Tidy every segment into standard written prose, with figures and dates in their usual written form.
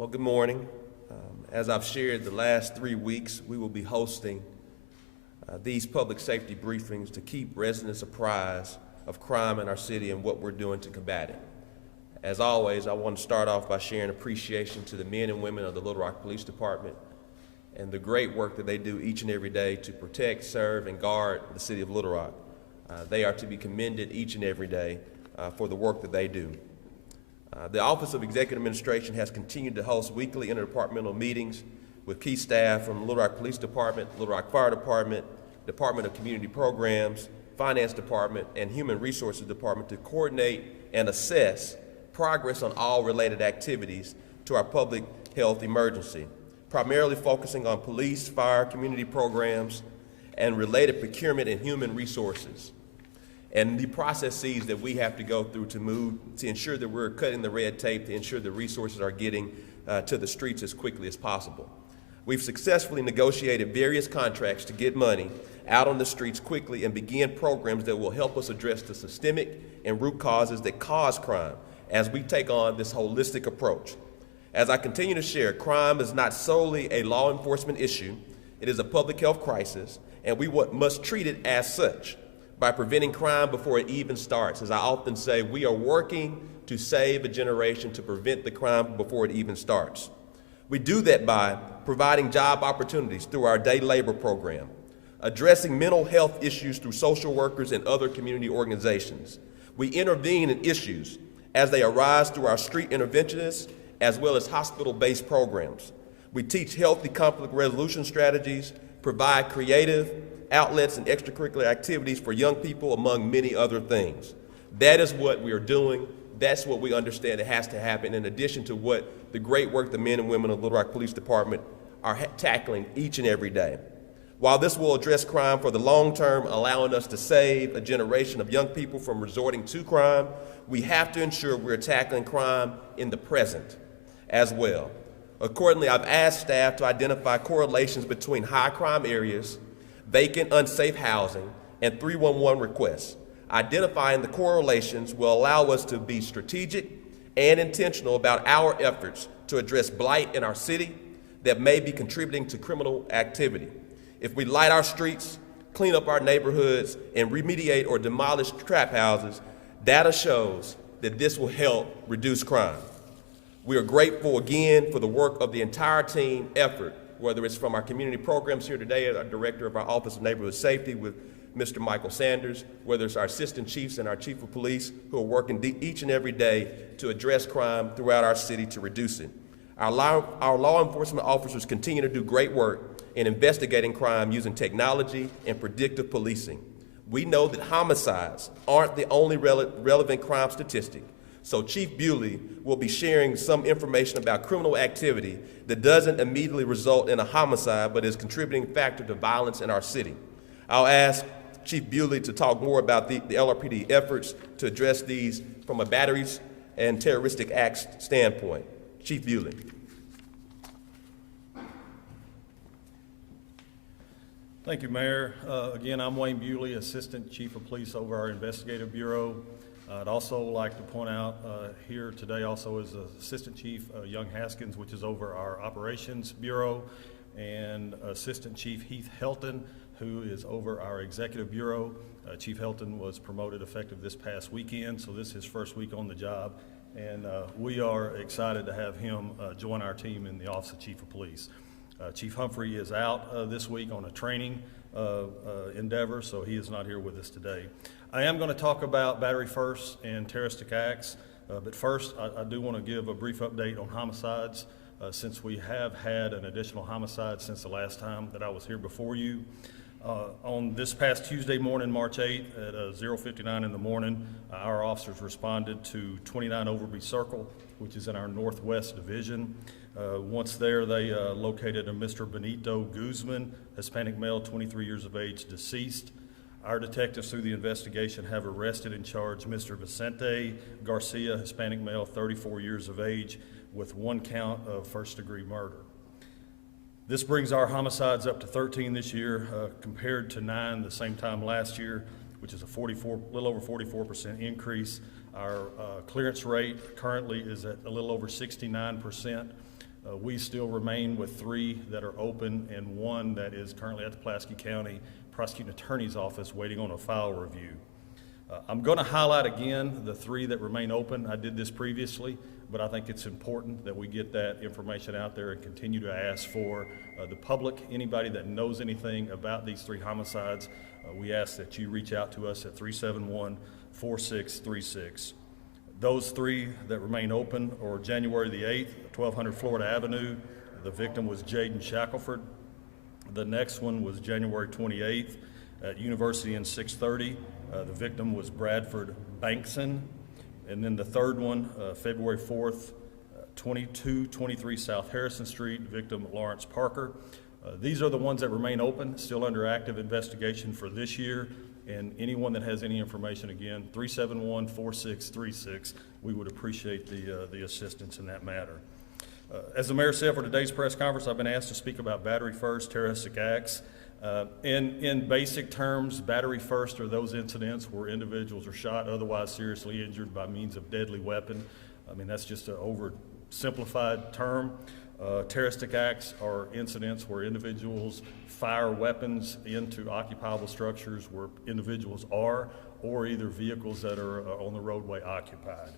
Well, good morning. As I've shared the last 3 weeks, we will be hosting these public safety briefings to keep residents apprised of crime in our city and what we're doing to combat it. As always, I want to start off by sharing appreciation to the men and women of the Little Rock Police Department and the great work that they do each and every day to protect, serve, and guard the city of Little Rock. They are to be commended each and every day for the work that they do. The Office of Executive Administration has continued to host weekly interdepartmental meetings with key staff from Little Rock Police Department, Little Rock Fire Department, Department of Community Programs, Finance Department, and Human Resources Department to coordinate and assess progress on all related activities to our public health emergency, primarily focusing on police, fire, community programs, and related procurement and human resources, and the processes that we have to go through to ensure that we're cutting the red tape, to ensure the resources are getting to the streets as quickly as possible. We've successfully negotiated various contracts to get money out on the streets quickly and begin programs that will help us address the systemic and root causes that cause crime as we take on this holistic approach. As I continue to share, crime is not solely a law enforcement issue, it is a public health crisis, and we must treat it as such by preventing crime before it even starts. As I often say, we are working to save a generation, to prevent the crime before it even starts. We do that by providing job opportunities through our day labor program, addressing mental health issues through social workers and other community organizations. We intervene in issues as they arise through our street interventionists as well as hospital-based programs. We teach healthy conflict resolution strategies, provide creative outlets and extracurricular activities for young people, among many other things. That is what we are doing. That's what we understand that has to happen, in addition to what the great work the men and women of Little Rock Police Department are tackling each and every day. While this will address crime for the long term, allowing us to save a generation of young people from resorting to crime, we have to ensure we're tackling crime in the present as well. Accordingly, I've asked staff to identify correlations between high crime areas, vacant, unsafe housing, and 311 requests. Identifying the correlations will allow us to be strategic and intentional about our efforts to address blight in our city that may be contributing to criminal activity. If we light our streets, clean up our neighborhoods, and remediate or demolish trap houses, data shows that this will help reduce crime. We are grateful again for the work of the entire team effort, whether it's from our community programs here today, our director of our Office of Neighborhood Safety with Mr. Michael Sanders, whether it's our assistant chiefs and our chief of police who are working each and every day to address crime throughout our city to reduce it. Our law enforcement officers continue to do great work in investigating crime using technology and predictive policing. We know that homicides aren't the only relevant crime statistic, so Chief Bewley will be sharing some information about criminal activity that doesn't immediately result in a homicide but is a contributing factor to violence in our city. I'll ask Chief Bewley to talk more about the LRPD efforts to address these from a batteries and terroristic acts standpoint. Chief Bewley. Thank you, Mayor. Again, I'm Wayne Bewley, Assistant Chief of Police over our Investigative Bureau. I'd also like to point out here today also is Assistant Chief Young Haskins, which is over our Operations Bureau, and Assistant Chief Heath Helton, who is over our Executive Bureau. Chief Helton was promoted effective this past weekend, so this is his first week on the job, and we are excited to have him join our team in the Office of Chief of Police. Chief Humphrey is out this week on a training endeavor, so he is not here with us today. I am going to talk about Battery First and terroristic acts, but first I do want to give a brief update on homicides since we have had an additional homicide since the last time that I was here before you. On this past Tuesday morning, March 8th at 0:59 in the morning, our officers responded to 29 Overby Circle, which is in our Northwest Division. Once there, they located a Mr. Benito Guzman, Hispanic male, 23 years of age, deceased. Our detectives through the investigation have arrested and charged Mr. Vicente Garcia, Hispanic male, 34 years of age, with 1 count of first-degree murder. This brings our homicides up to 13 this year compared to 9 the same time last year, which is a little over 44% increase. Our clearance rate currently is at a little over 69%. We still remain with 3 that are open and 1 that is currently at the Pulaski County Prosecuting Attorney's Office waiting on a file review. I'm going to highlight again the 3 that remain open. I did this previously, but I think it's important that we get that information out there and continue to ask for the public, anybody that knows anything about these 3 homicides. We ask that you reach out to us at 371-4636. Those 3 that remain open are January the 8th, 1200 Florida Avenue. The victim was Jaden Shackelford. The next one was January 28th at University in 630. The victim was Bradford Bankson. And then the third one, February 4th, 2223 South Harrison Street, victim Lawrence Parker. These are the ones that remain open, still under active investigation for this year. And anyone that has any information, again, 371-4636, we would appreciate the assistance in that matter. As the mayor said, for today's press conference, I've been asked to speak about battery first terroristic acts. In basic terms, battery first are those incidents where individuals are shot, otherwise seriously injured by means of deadly weapon. I mean, that's just an oversimplified term. Terroristic acts are incidents where individuals fire weapons into occupiable structures where individuals are, or either vehicles that are on the roadway occupied.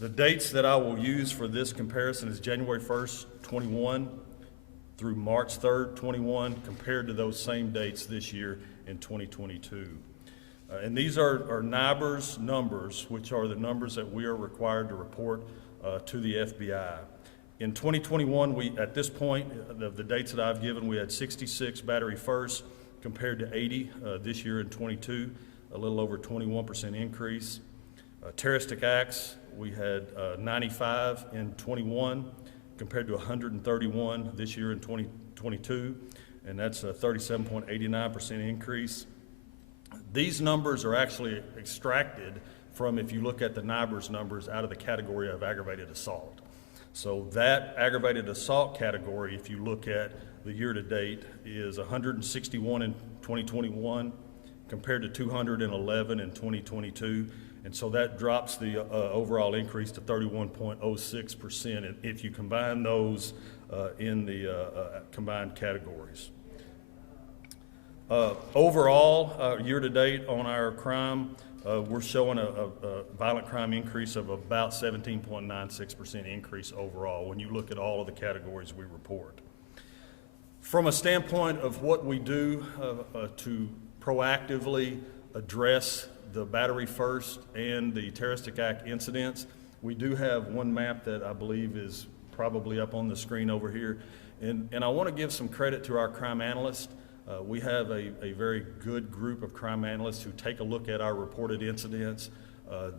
The dates that I will use for this comparison is January 1st, 21 through March 3rd, 21, compared to those same dates this year in 2022. And these are NIBRS numbers, which are the numbers that we are required to report to the FBI. In 2021, at this point, the dates that I've given, we had 66 battery firsts compared to 80 this year in 22, a little over 21% increase. Terroristic acts, we had 95 in 21 compared to 131 this year in 2022, and that's a 37.89% increase. These numbers are actually extracted from, if you look at the NIBRS numbers, out of the category of aggravated assault. So that aggravated assault category, if you look at the year-to-date, is 161 in 2021 compared to 211 in 2022. And so that drops the overall increase to 31.06% if you combine those in the combined categories. Overall, year-to-date on our crime, we're showing a violent crime increase of about 17.96% increase overall when you look at all of the categories we report. From a standpoint of what we do to proactively address the battery first and the terroristic act incidents, we do have one map that I believe is probably up on the screen over here. And I want to give some credit to our crime analysts. We have a very good group of crime analysts who take a look at our reported incidents.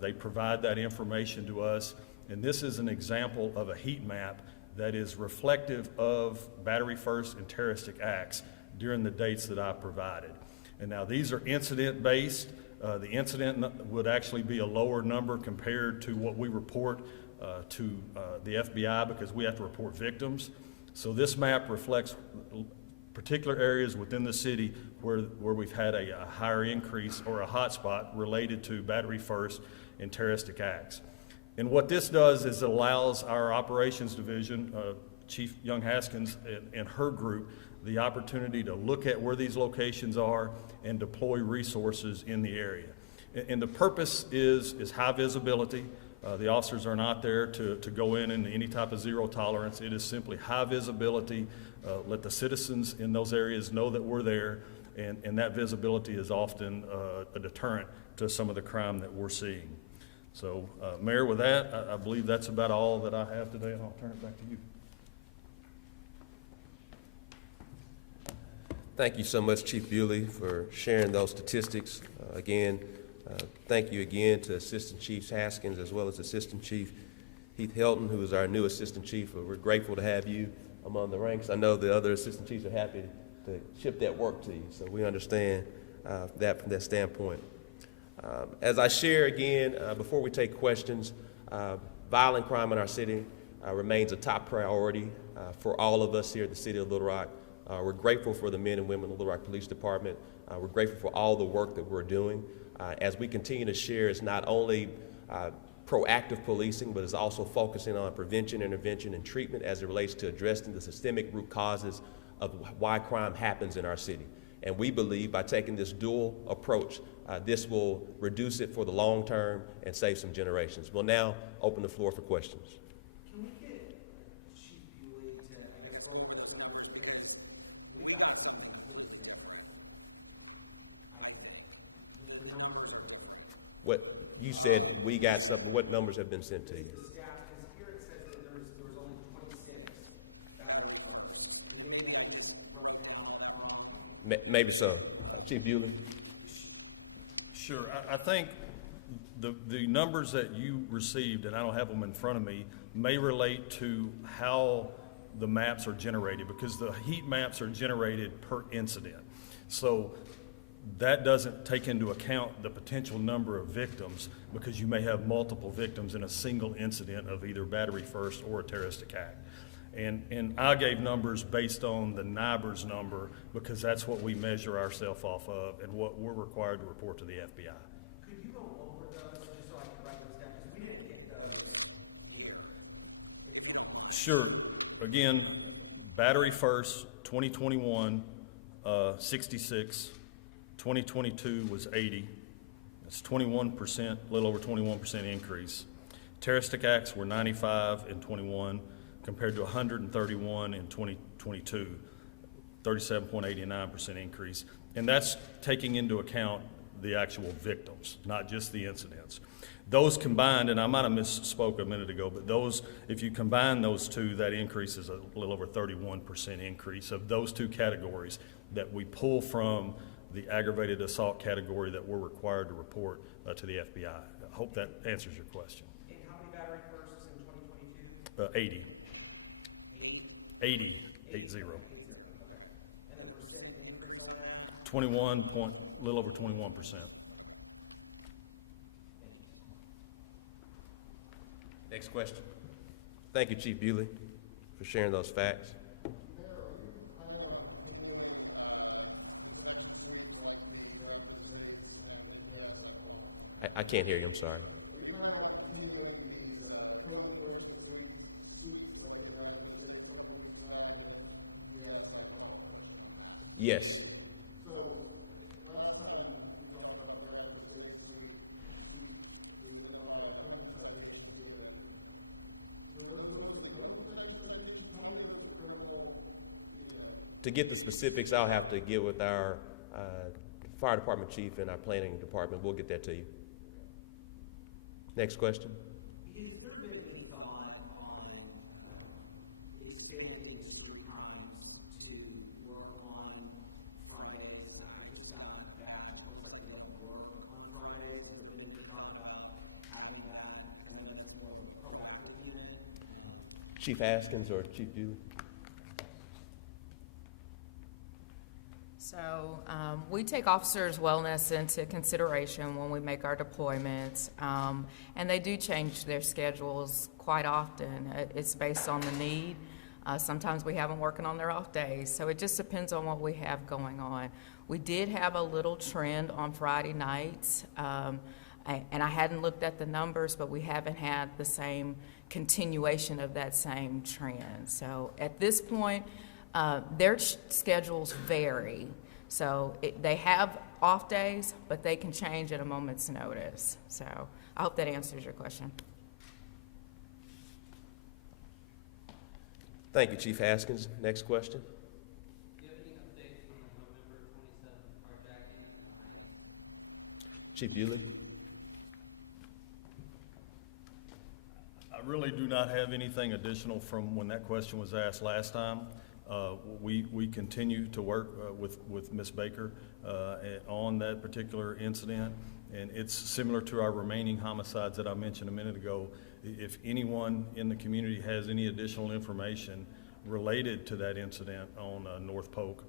They provide that information to us, and this is an example of a heat map that is reflective of battery first and terroristic acts during the dates that I provided. And now these are incident based. The incident would actually be a lower number compared to what we report to the FBI because we have to report victims. So this map reflects particular areas within the city where we've had a higher increase or a hot spot related to battery first and terroristic acts. And what this does is it allows our operations division, Chief Young Haskins and her group, the opportunity to look at where these locations are and deploy resources in the area. And the purpose is high visibility. The officers are not there to go in any type of zero tolerance. It is simply high visibility. Let the citizens in those areas know that we're there, and that visibility is often a deterrent to some of the crime that we're seeing. So, Mayor, with that, I believe that's about all that I have today, and I'll turn it back to you. Thank you so much, Chief Bewley, for sharing those statistics. Again, thank you again to Assistant Chief Haskins as well as Assistant Chief Heath Helton, who is our new Assistant Chief. We're grateful to have you among the ranks. I know the other Assistant Chiefs are happy to ship that work to you, so we understand that from that standpoint. As I share again, before we take questions, violent crime in our city remains a top priority for all of us here at the City of Little Rock. We're grateful for the men and women of the Little Rock Police Department. We're grateful for all the work that we're doing. As we continue to share, it's not only proactive policing, but is also focusing on prevention, intervention, and treatment as it relates to addressing the systemic root causes of why crime happens in our city. And we believe by taking this dual approach, this will reduce it for the long term and save some generations. We'll now open the floor for questions. Can we get Chief Bewley to, I guess, go over those numbers, because we got something completely different. I think the numbers are different. What you said, we got something. What numbers have been sent to you? The staff, because here it says that there was only 26 Valley First. Maybe I just wrote down all that wrong. Maybe so. Chief Bewley? Sure. I think the numbers that you received, and I don't have them in front of me, may relate to how the maps are generated, because the heat maps are generated per incident. So that doesn't take into account the potential number of victims, because you may have multiple victims in a single incident of either battery first or a terroristic act. And I gave numbers based on the NIBRS number, because that's what we measure ourselves off of and what we're required to report to the FBI. Could you go over those just so I can write those down? Because we didn't get those, if you don't mind. Sure. Again, battery first, 2021, 66. 2022 was 80. That's 21%, a little over 21% increase. Terroristic acts were 95 in 21 compared to 131 in 2022, 37.89% increase. And that's taking into account the actual victims, not just the incidents. Those combined, and I might have misspoke a minute ago, but those, if you combine those two, that increase is a little over 31% increase of those two categories that we pull from the aggravated assault category that we're required to report to the FBI. I hope that answers your question. And how many battery firsts in 2022? 80. 80. 80. 80. Okay. And the percent increase on that? 21 point, a little over 21%. Next question. Thank you, Chief Bewley, for sharing those facts. I can't hear you, I'm sorry. We plan on continuing these code enforcement weeks like in the United States a couple weeks back, and yes, Yes. So last time we talked about the Rapid States Week, we identified 100 citations given. Were those mostly code protection citations? How many of those were criminal? To get the specifics, I'll have to get with our fire department chief and our planning department. We'll get that to you. Next question. Has there been any thought on expanding the street times to work on Fridays? I just got a batch. It looks like they don't work on Fridays. Has there been any thought about having that? I know that's more of a proactive unit. Chief Haskins or Chief Bewley? So we take officers' wellness into consideration when we make our deployments, and they do change their schedules quite often. It's based on the need. Sometimes we have them working on their off days, so it just depends on what we have going on. We did have a little trend on Friday nights, and I hadn't looked at the numbers, but we haven't had the same continuation of that same trend. So at this point, their schedules vary. So they have off days, but they can change at a moment's notice. So I hope that answers your question. Thank you, Chief Haskins. Next question. Do you have any updates on the November 27th carjacking at 9? Chief Bewley? I really do not have anything additional from when that question was asked last time. We continue to work with Ms. Baker on that particular incident, and it's similar to our remaining homicides that I mentioned a minute ago. If anyone in the community has any additional information related to that incident on North Polk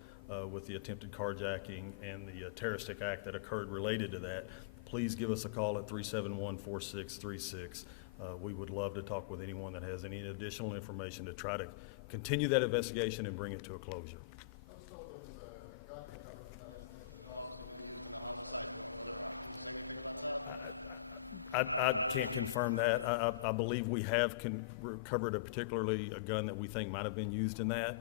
with the attempted carjacking and the terroristic act that occurred related to that, please give us a call at 371-4636. We would love to talk with anyone that has any additional information to try to continue that investigation and bring it to a closure. I can't confirm that. I believe we have recovered a gun that we think might have been used in that,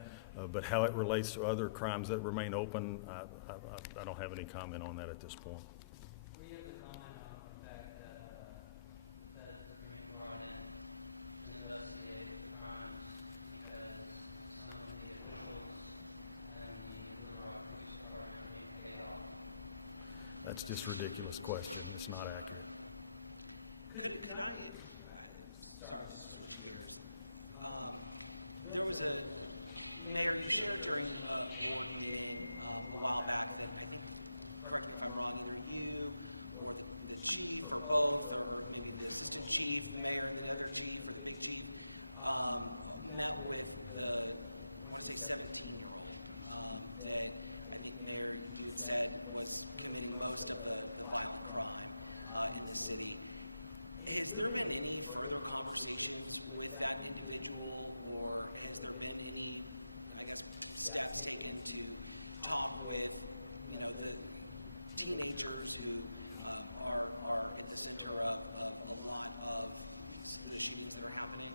but how it relates to other crimes that remain open, I don't have any comment on that at this point. We have to comment on the fact that it's being brought in to investigate the crimes because some of the individuals at the Blue Rock Police Department being paid off. That's just a ridiculous question. It's not accurate. Could I get, sorry, I'm just switching gears. There was a, Mayor, you shared your board meeting a while back, that, correct me if I'm wrong, with you or the chief or both, or maybe the assistant chief, mayor, and the other chief, or the big chief, met with the, I want to say 17-year-old, that I think Mayor usually said was committing most of the violent crime in the city. Has there been any further conversations with that individual, or has there been any, I guess, steps taken to talk with, the teenagers who are at the center of a lot of these issues that are happening?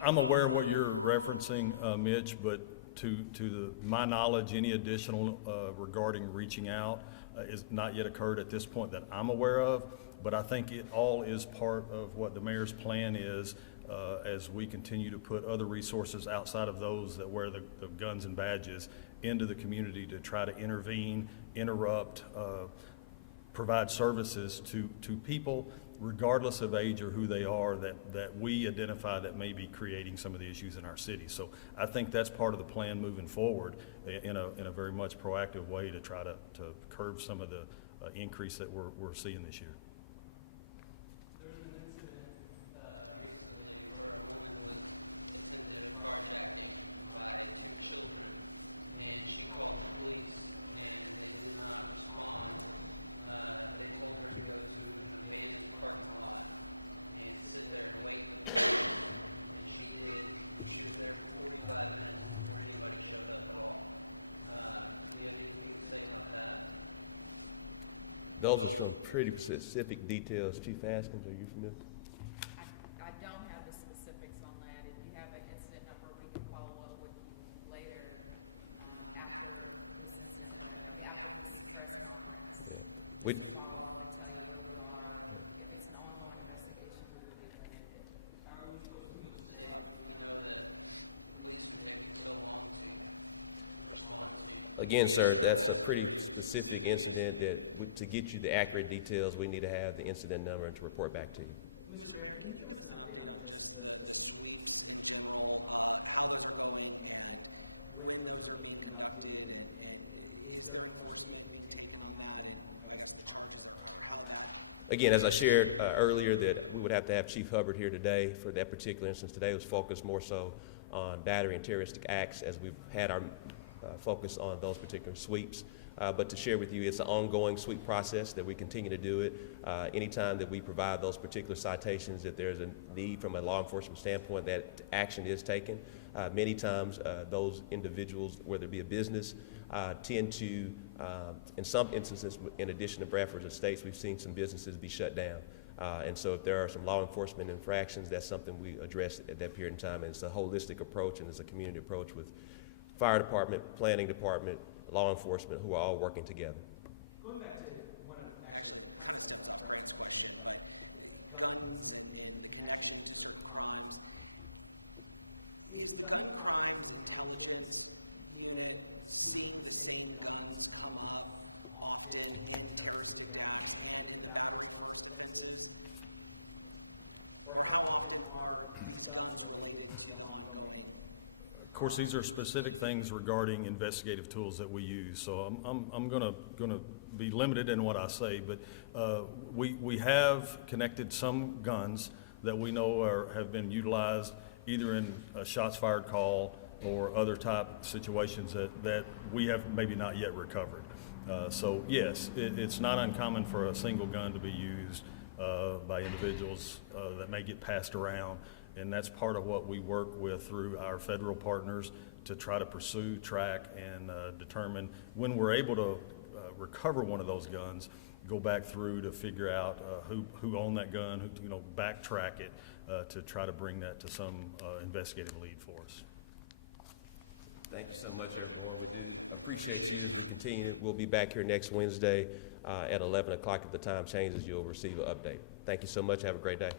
I'm aware of what you're referencing, Mitch, but to my knowledge, any additional regarding reaching out is not yet occurred at this point that I'm aware of. But I think it all is part of what the mayor's plan is as we continue to put other resources outside of those that wear the guns and badges into the community to try to intervene, interrupt, provide services to people regardless of age or who they are that we identify that may be creating some of the issues in our city. So I think that's part of the plan moving forward in a very much proactive way to try to curb some of the increase that we're seeing this year. There was an incident recently where a woman was in a car accident by some children, and she called the police, and it was not responding. They told her to go to the basic parking lot and sit there and wait. She did. She was told by the police and nobody showed up at all. Maybe you can say on that. Those are some pretty specific details. Chief Haskins, are you familiar? I don't have the specifics on that. If you have an incident number, we can follow up with you later, after this incident, after this press conference. Yeah. Just to follow up and tell you where we are. If it's an ongoing investigation, we will be connected. How are we supposed to say, that police are taking so long to respond? Again, sir, that's a pretty specific incident that, to get you the accurate details, we need to have the incident number and to report back to you. Mr. Mayor, can you give us an update on just the sweeps in general, how those are going, and when those are being conducted, and is there enforcement being taken on that, and I guess the charges or how that? Again, as I shared earlier, that we would have to have Chief Hubbard here today for that particular instance. Today was focused more so on battery and terroristic acts, as we've had our focus on those particular sweeps. But to share with you, it's an ongoing sweep process that we continue to do it. Anytime that we provide those particular citations, that there's a need from a law enforcement standpoint, that action is taken. Many times those individuals, whether it be a business, tend to, in some instances, in addition to Bradford Estates, we've seen some businesses be shut down. And so if there are some law enforcement infractions, that's something we address at that period in time. And it's a holistic approach, and it's a community approach with fire department, planning department, law enforcement, who are all working together. Going back to one of, actually, it kind of sets up Brett's question, but guns and the connection to certain crimes. Is the gun crimes intelligence unit seeing the same guns come up often in terroristic acts and in the battery first offenses? Or how often are these guns related to the ongoing? Of course, these are specific things regarding investigative tools that we use. So I'm gonna be limited in what I say, but we have connected some guns that we know have been utilized either in a shots fired call or other type situations that we have maybe not yet recovered. So yes, it's not uncommon for a single gun to be used by individuals that may get passed around. And that's part of what we work with through our federal partners to try to pursue, track, and determine when we're able to recover one of those guns, go back through to figure out who owned that gun, who, you know, backtrack it to try to bring that to some investigative lead for us. Thank you so much, everyone. We do appreciate you as we continue. We'll be back here next Wednesday at 11 o'clock. If the time changes, you'll receive an update. Thank you so much. Have a great day.